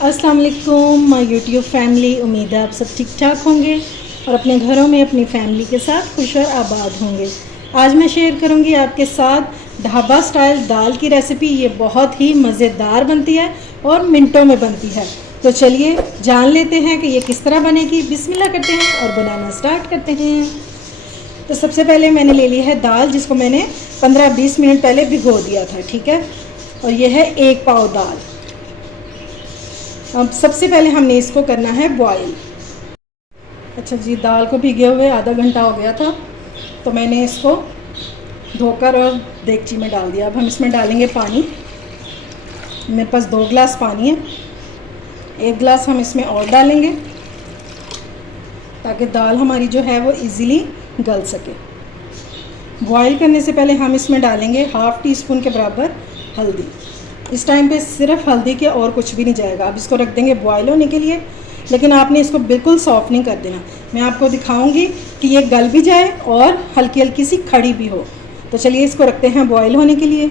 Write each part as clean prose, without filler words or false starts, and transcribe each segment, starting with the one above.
अस्सलाम वालेकुम my YouTube family. उम्मीद है आप सब ठीक ठाक होंगे और अपने घरों में अपनी फैमिली के साथ खुश और आबाद होंगे। आज मैं शेयर करूंगी आपके साथ ढाबा स्टाइल दाल की रेसिपी। ये बहुत ही मज़ेदार बनती है और मिनटों में बनती है। तो चलिए जान लेते हैं कि ये किस तरह बनेगी। बिस्मिल्लाह करते हैं और बनाना स्टार्ट करते हैं। तो सबसे पहले मैंने ले ली है दाल, जिसको मैंने 15-20 मिनट पहले भिगो दिया था, ठीक है। और यह है 1 पाव दाल। अब सबसे पहले हमने इसको करना है बॉईल। अच्छा जी, दाल को भिगे हुए आधा घंटा हो गया था, तो मैंने इसको धोकर और देगची में डाल दिया। अब हम इसमें डालेंगे पानी। मेरे पास 2 गिलास पानी है, 1 गिलास हम इसमें और डालेंगे ताकि दाल हमारी जो है वो इजीली गल सके। बॉईल करने से पहले हम इसमें डालेंगे 1/2 टीस्पून के बराबर हल्दी। इस टाइम पे सिर्फ हल्दी के और कुछ भी नहीं जाएगा। अब इसको रख देंगे बॉईल होने के लिए, लेकिन आपने इसको बिल्कुल सॉफ्ट नहीं कर देना। मैं आपको दिखाऊंगी कि ये गल भी जाए और हल्की हल्की सी खड़ी भी हो। तो चलिए इसको रखते हैं बॉईल होने के लिए।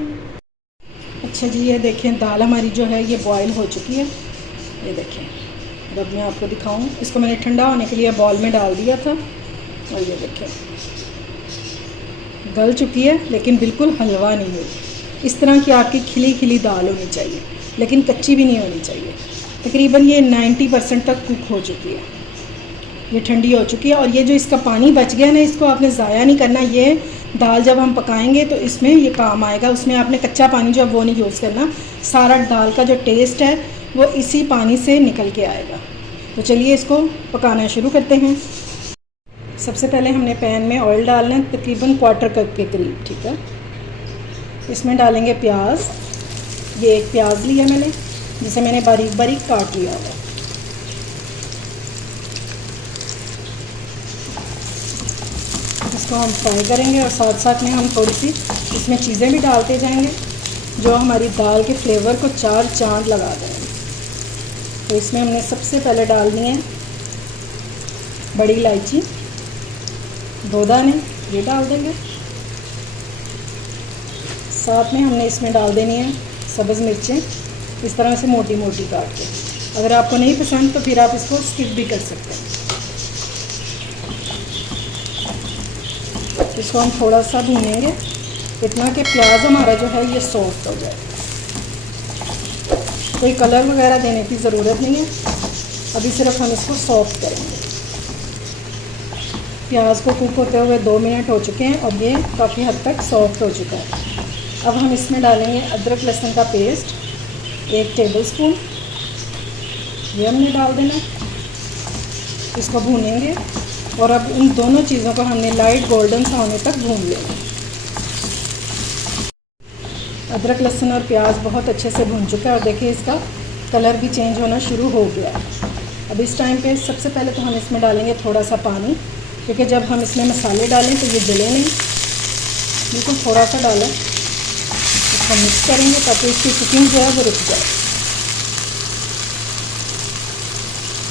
अच्छा जी, ये देखें दाल हमारी जो है ये बॉईल हो चुकी है। ये देखें, अब मैं आपको दिखाऊँ। इसको मैंने ठंडा होने के लिए बॉल में डाल दिया था और ये देखें गल चुकी है, लेकिन बिल्कुल हलवा नहीं हुई। इस तरह की आपकी खिली खिली दाल होनी चाहिए, लेकिन कच्ची भी नहीं होनी चाहिए। तकरीबन ये 90% तक कुक हो चुकी है, ये ठंडी हो चुकी है। और ये जो इसका पानी बच गया ना, इसको आपने ज़ाया नहीं करना। ये दाल जब हम पकाएंगे तो इसमें ये काम आएगा। उसमें आपने कच्चा पानी जो है वो नहीं यूज़ करना। सारा दाल का जो टेस्ट है वो इसी पानी से निकल के आएगा। तो चलिए इसको पकाना शुरू करते हैं। सबसे पहले हमने पैन में ऑयल डालना है, तकरीबन 1/4 कप के करीब, ठीक है। इसमें डालेंगे प्याज। ये 1 प्याज लिया मैंने, जिसे मैंने बारीक बारीक काट लिया है। इसको हम फ्राई करेंगे और साथ साथ में हम थोड़ी सी इसमें चीज़ें भी डालते जाएंगे जो हमारी दाल के फ्लेवर को 4 चांद लगा देंगे। तो इसमें हमने सबसे पहले डालनी है बड़ी इलायची, 2 दाने, ये डाल देंगे। साथ में हमने इसमें डाल देनी है सब्ज़ मिर्चें, इस तरह से मोटी मोटी काट के। अगर आपको नहीं पसंद तो फिर आप इसको स्किप भी कर सकते हैं। इसको हम थोड़ा सा भूनेंगे, इतना कि प्याज हमारा जो है ये सॉफ्ट हो जाए। कोई कलर वगैरह देने की ज़रूरत नहीं है, अभी सिर्फ हम इसको सॉफ्ट करेंगे। प्याज को कुक होते हुए 2 मिनट हो चुके हैं और ये काफ़ी हद तक सॉफ्ट हो चुका है। अब हम इसमें डालेंगे अदरक लहसुन का पेस्ट, 1 टेबलस्पून, ये हमने डाल देना। इसको भूनेंगे और अब इन दोनों चीज़ों को हमने लाइट गोल्डन सा होने तक भून लेंगे। अदरक लहसुन और प्याज बहुत अच्छे से भून चुका है और देखिए इसका कलर भी चेंज होना शुरू हो गया है। अब इस टाइम पे सबसे पहले तो हम इसमें डालेंगे थोड़ा सा पानी, क्योंकि जब हम इसमें मसाले डालें तो ये जले नहीं, बिल्कुल थोड़ा सा डालें। इसको मिक्स करेंगे ताकि इसकी कुकिंग जो है वो रुक जाए।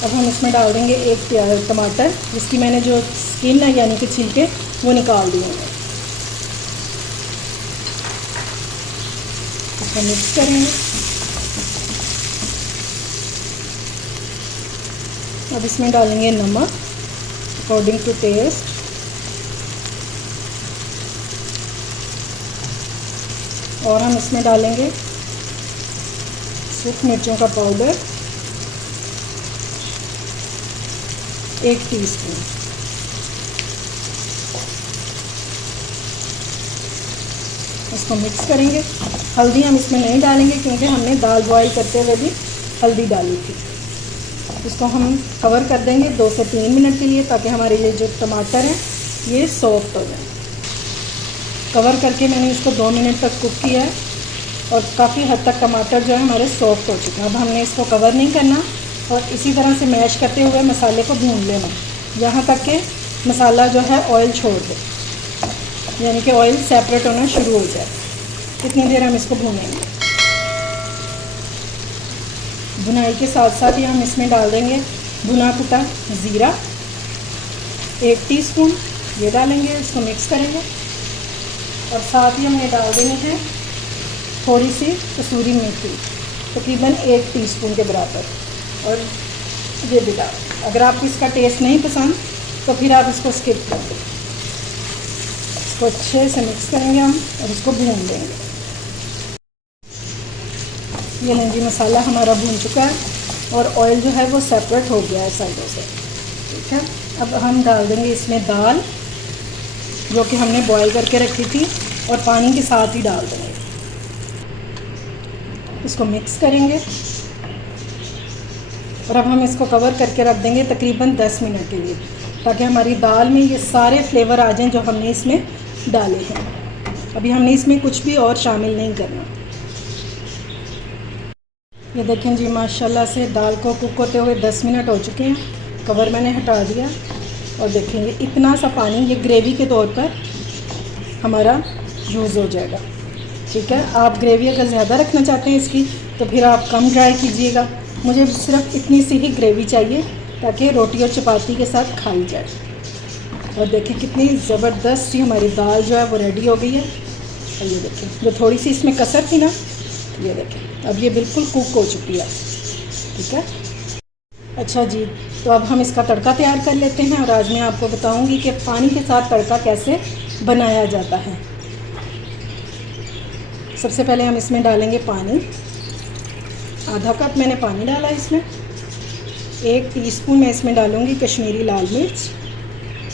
अब हम इसमें डाल देंगे 1 टमाटर, जिसकी मैंने जो स्किन है यानी कि छिलके वो निकाल दिए हैं। इसको मिक्स करेंगे। अब इसमें डालेंगे नमक अकॉर्डिंग टू टेस्ट, और हम इसमें डालेंगे सूखी मिर्चों का पाउडर 1 टीस्पून। इसको मिक्स करेंगे। हल्दी हम इसमें नहीं डालेंगे क्योंकि हमने दाल बॉईल करते हुए भी हल्दी डाली थी। इसको हम कवर कर देंगे 2 से 3 मिनट के लिए, ताकि हमारे लिए जो टमाटर हैं ये सॉफ्ट हो जाए। कवर करके मैंने इसको 2 मिनट तक कुक किया है और काफ़ी हद तक टमाटर जो है हमारे सॉफ्ट हो चुके हैं। अब हमने इसको कवर नहीं करना और इसी तरह से मैश करते हुए मसाले को भून लेना, यहाँ तक कि मसाला जो है ऑयल छोड़ दे, यानी कि ऑयल सेपरेट होना शुरू हो जाए। इतनी देर हम इसको भूनेंगे। भुनाई के साथ साथ ही हम इसमें डाल देंगे भुना कुटा ज़ीरा 1 टीस्पून, ये डालेंगे। इसको मिक्स करेंगे और साथ ही हमें डाल देनी है थोड़ी सी कसूरी मेथी, तकरीबन 1 टीस्पून के बराबर। और ये भी डाल। अगर आपको इसका टेस्ट नहीं पसंद तो फिर आप इसको स्किप कर दें। इसको अच्छे से मिक्स करेंगे हम और इसको भून देंगे। ये लें जी, मसाला हमारा भून चुका है और ऑयल जो है वो सेपरेट हो गया है साइडों से। ठीक है, अब हम डाल देंगे इसमें दाल जो कि हमने बॉईल करके रखी थी और पानी के साथ ही डाल देंगे। इसको मिक्स करेंगे और अब हम इसको कवर करके रख देंगे तकरीबन 10 मिनट के लिए, ताकि हमारी दाल में ये सारे फ्लेवर आ जाएं जो हमने इसमें डाले हैं। अभी हमने इसमें कुछ भी और शामिल नहीं करना। ये देखें जी, माशाल्लाह से दाल को कुक होते हुए 10 मिनट हो चुके हैं। कवर मैंने हटा दिया और देखेंगे इतना सा पानी ये ग्रेवी के तौर पर हमारा यूज़ हो जाएगा। ठीक है, आप ग्रेवी अगर ज़्यादा रखना चाहते हैं इसकी तो फिर आप कम ड्राई कीजिएगा। मुझे सिर्फ इतनी सी ही ग्रेवी चाहिए ताकि रोटी और चपाती के साथ खाई जाए। और देखें कितनी ज़बरदस्त सी हमारी दाल जो है वो रेडी हो गई है। और ये देखें, जो थोड़ी सी इसमें कसर थी ना, ये देखें अब ये बिल्कुल कुक हो चुकी है। ठीक है, अच्छा जी, तो अब हम इसका तड़का तैयार कर लेते हैं और आज मैं आपको बताऊंगी कि पानी के साथ तड़का कैसे बनाया जाता है। सबसे पहले हम इसमें डालेंगे पानी। आधा कप मैंने पानी डाला इसमें। 1 टीस्पून मैं इसमें डालूँगी कश्मीरी लाल मिर्च,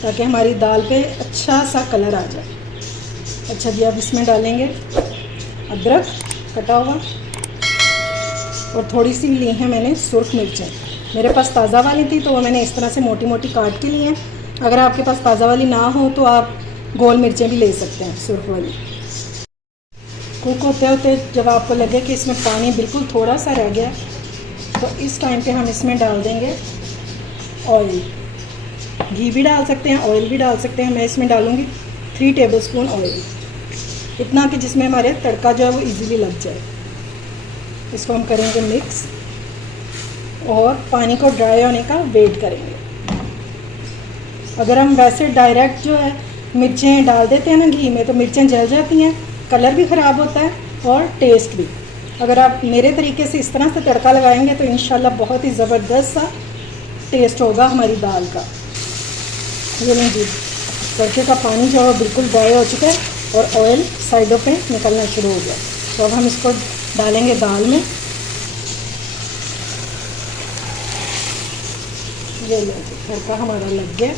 ताकि हमारी दाल पे अच्छा सा कलर आ जाए। अच्छा जी, अब इसमें डालेंगे अदरक कटा हुआ और थोड़ी सी ली है मैंने सुर्ख मिर्चें। मेरे पास ताज़ा वाली थी तो वो मैंने इस तरह से मोटी मोटी काट के ली हैं। अगर आपके पास ताज़ा वाली ना हो तो आप गोल मिर्चें भी ले सकते हैं, सुर्ख वाली। कुक होते होते जब आपको लगे कि इसमें पानी बिल्कुल थोड़ा सा रह गया तो इस टाइम पे हम इसमें डाल देंगे ऑयल। घी भी डाल सकते हैं, ऑयल भी डाल सकते हैं। मैं इसमें डालूँगी 3 टेबलस्पून ऑयल, इतना कि जिसमें हमारे तड़का जो है वो इजीली लग जाए। इसको हम करेंगे मिक्स और पानी को ड्राई होने का वेट करेंगे। अगर हम वैसे डायरेक्ट जो है मिर्चें डाल देते हैं ना घी में तो मिर्चें जल जाती हैं, कलर भी ख़राब होता है और टेस्ट भी। अगर आप मेरे तरीके से इस तरह से तड़का लगाएंगे तो इंशाल्लाह बहुत ही ज़बरदस्त सा टेस्ट होगा हमारी दाल का। ये लीजिए, तड़के का पानी जो है बिल्कुल बॉयल हो चुका है और ऑयल साइडों पे निकलना शुरू हो गया। तो अब हम इसको डालेंगे दाल में। ये लीजिए, तड़का हमारा लग गया।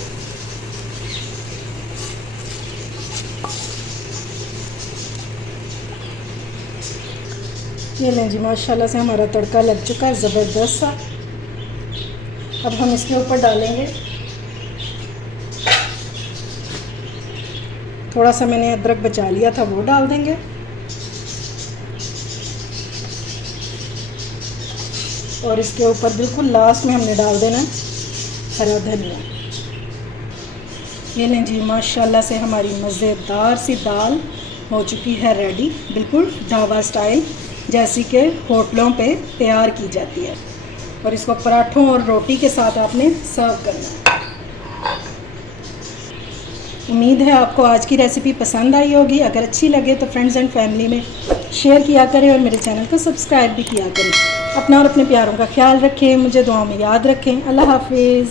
ये लें जी, माशाल्लाह से हमारा तड़का लग चुका है ज़बरदस्त सा। अब हम इसके ऊपर डालेंगे थोड़ा सा, मैंने अदरक बचा लिया था वो डाल देंगे। और इसके ऊपर बिल्कुल लास्ट में हमने डाल देना हरा धनिया। ये लें जी, माशाल्लाह से हमारी मज़ेदार सी दाल हो चुकी है रेडी, बिल्कुल ढाबा स्टाइल जैसी कि होटलों पे तैयार की जाती है। और इसको पराठों और रोटी के साथ आपने सर्व करना है। उम्मीद है आपको आज की रेसिपी पसंद आई होगी। अगर अच्छी लगे तो फ्रेंड्स एंड फैमिली में शेयर किया करें और मेरे चैनल को सब्सक्राइब भी किया करें। अपना और अपने प्यारों का ख्याल रखें, मुझे दुआओं में याद रखें। अल्लाह हाफिज़।